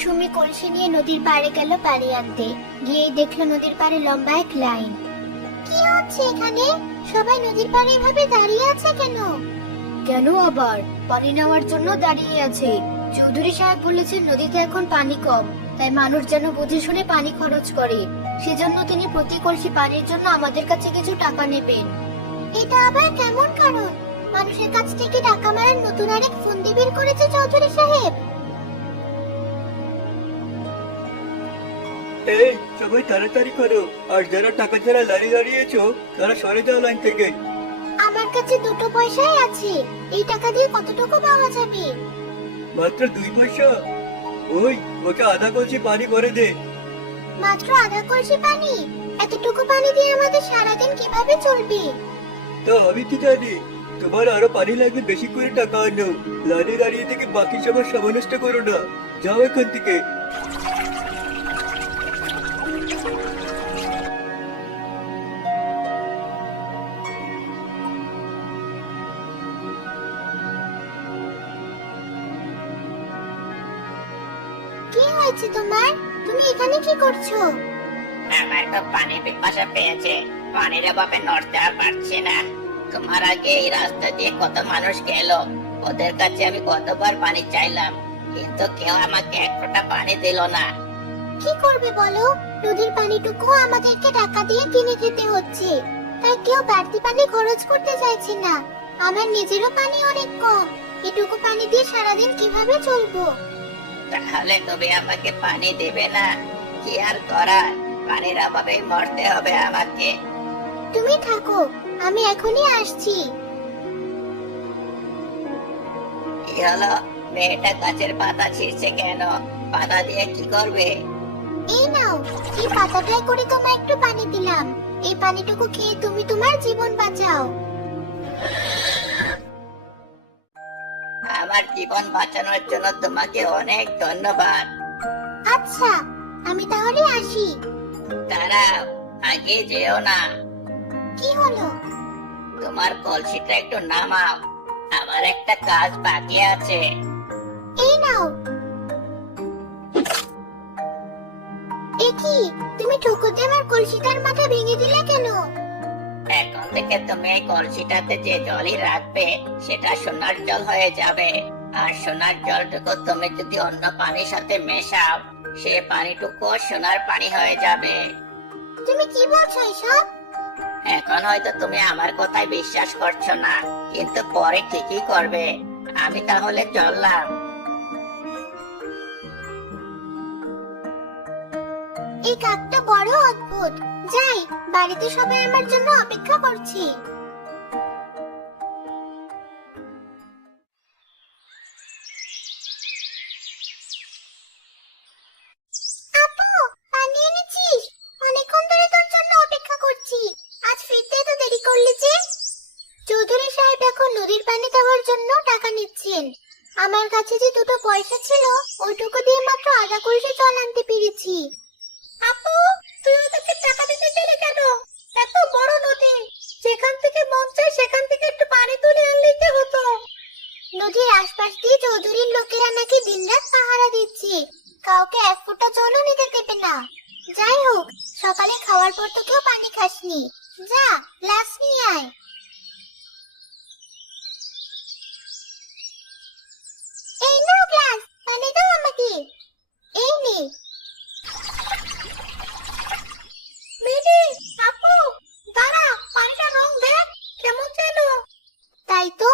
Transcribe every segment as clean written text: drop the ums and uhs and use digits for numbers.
সুমি কলসি নিয়ে নদীর পাড়ে গেল পানি আনতে। গিয়ে দেখলো নদীর পাড়ে লম্বা এক লাইন। কি হচ্ছে এখানে? সবাই নদীর পাড়ে এভাবে দাঁড়িয়ে আছে কেন? কেন আবার? পানি নেওয়ার জন্য দাঁড়িয়ে আছে। চৌধুরী সাহেব বলেছেন নদীতে এখন পানি কম, তাই মানুষ যেন বুঝে শুনে পানি খরচ করে। সেজন্য তিনি প্রতি কলসি পানির জন্য আমাদের কাছে কিছু টাকা নেবেন। এটা আবার কেমন কারণ? মানুষের কাছ থেকে টাকা মারার নতুন আরেক ফন্দি বের করেছে চৌধুরী সাহেব। এই সবাই তাড়াতাড়ি করো, আর যারা টাকা ছাড়া দাঁড়িয়ে দাঁড়িয়েছো তারা সরে যাও লাইন থেকে। আমার কাছে 2 পয়সাই আছে, এই টাকা দিয়ে কতটুকু পাওয়া যাবে? মাত্র 2 পয়সা? ওই ওকে আধা কলসি পানি ভরে দে। মাত্র আধা কলসি পানি? এতটুকু পানি দিয়ে আমাদের সারাদিন কিভাবে চলবে? তো আমি কি জানি, তোমার আরো পানি লাগলে বেশি করে টাকা আনো। লাইনে দাঁড়িয়ে থেকে বাকি সবার সময় নষ্ট করো না, যাও এখান থেকে। কি হয়েছে তোমার? তুমি এখানে কি করছো? আমার তো পানি পিপাসা পেয়েছে, পানির অভাবে নড়তে আর পারছি না। তোমার আগে এই রাস্তা দিয়ে কত মানুষ গেল, ওদের কাছে আমি কতবার পানি চাইলাম, কিন্তু কেউ আমাকে এক ফোঁটা পানি দিল না। কি করবে বলো? নদীর পানিটুকু আমাদেরকে টাকা দিয়ে কিনে খেতে হচ্ছে, তাই কেউ বাড়তি পানি খরচ করতে চাইছে না। আমার নিজেরও পানি অনেক কম, এটুকু পানি দিয়ে সারাদিন কিভাবে চলবো? তাহলে তুমি আমাকে পানি দেবে না? কি আর করার, পানির অভাবে মরতে হবে আমাকে। তুমি থাকো, আমি এখনই আসছি। কি হলো, মেয়েটা গাছের পাতা ছিঁড়ছে কেন? পাতা দিয়ে কি করবে? এই নাও, এই পাতাটায় করে তোমায় একটু পানি দিলাম। এই পানিটুকু খেয়ে তুমি তোমার জীবন বাঁচাও। আমার জীবন বাঁচানোর জন্য তোমাকে অনেক ধন্যবাদ। আচ্ছা, আমি তাহলে আসি। দাঁড়াও, আগে যেও না। কি হলো? তোমার কলসিটা একটু নামাও, আমার একটা কাজ বাকি আছে। এই নাও। এ কি, তুমি ঠোকর দিয়ে আমার কলসিটার মাথা ভেঙে দিলে কেন? এখন থেকে তুমি এই কলসিটাতে যে জলই রাখবে সেটা সোনার জল হয়ে যাবে। আর সোনার জলটুকু তুমি যদি অন্য পানির সাথে মেশাও, সে পানিটুকু সোনার পানি হয়ে যাবে। তুমি কি বলছো এসব? এখন হয়তো তুমি আমার কথায় বিশ্বাস করছো না, কিন্তু পরে ঠিকই করবে। আমি তাহলে চললাম। এই কাকটা বড় অদ্ভুত। যাই, বাড়িতে সবাই আমার জন্য অপেক্ষা করছে। আপু, পানি এনেছিস? অনেকক্ষণ ধরে তোর জন্য অপেক্ষা করছি। আজ ফিরতে এত দেরি করলি যে? চৌধুরী সাহেব এখন নদীর পানি দেওয়ার জন্য টাকা নিচ্ছেন। আমার কাছে যে 2 পয়সা ছিল, ওইটুকু দিয়ে মাত্র আধা কলসি জল আনতে পেরেছি। আপু, তুই ওদেরকে টাকা দিতে গেলে কেন? এত বড় নদী, যেখান থেকে মন চায় সেখান থেকে একটু পানি তুলে আনলেই তো হতো। নদীর আশপাশ দিয়ে চৌধুরীর লোকেরা নাকি দিনরাত পাহারা দিচ্ছে, কাউকে এক ফোঁটা জলও নিতে দেবে না। যাই হোক, সকালে খাওয়ার পর তো কেউ পানি খাসনি। যা, গ্লাস নিয়ে আয়। এই নাও গ্লাস, পানি দাও আমাকে। এই নে। মেডি, আপু, দাঁড়া, পানিটা রং দেখ কেমন ছিল। তাই তো,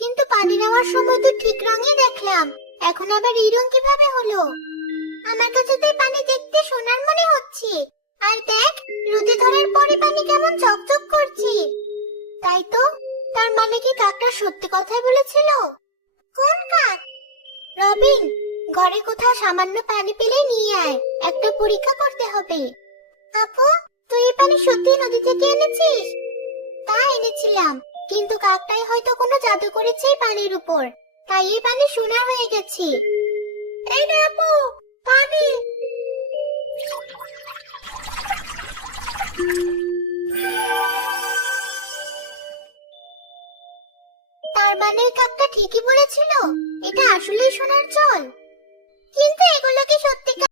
কিন্তু পানি নেওয়ার সময় তো ঠিক রঙই দেখলাম, এখন আবার এই রং কিভাবে হলো? আমার কাছে তো এই পানি দেখতে সোনার মনে হচ্ছে। আর দেখ, রোদে ধরার পরে পানি কেমন চকচক করছে। তাই তো, তার মানে কি কাকটা সত্যি কথাই বলেছিল? কোন কাক? রবিন, ঘরে কোথাও সামান্য পানি পেলে নিয়ে আয়, একটা পরীক্ষা করতে হবে। আপু, তুই এই পানি সত্যি নদী থেকে এনেছিস? তা এনেছিলাম, কিন্তু কাকটাই হয়তো কোনো জাদু করেছে এই পানির উপর, তাই এই পানি সোনা হয়ে গেছে। এই নে আপু, পানি। তার মানে এই কাকটা ঠিকই বলেছিল, এটা আসলেই সোনার জল।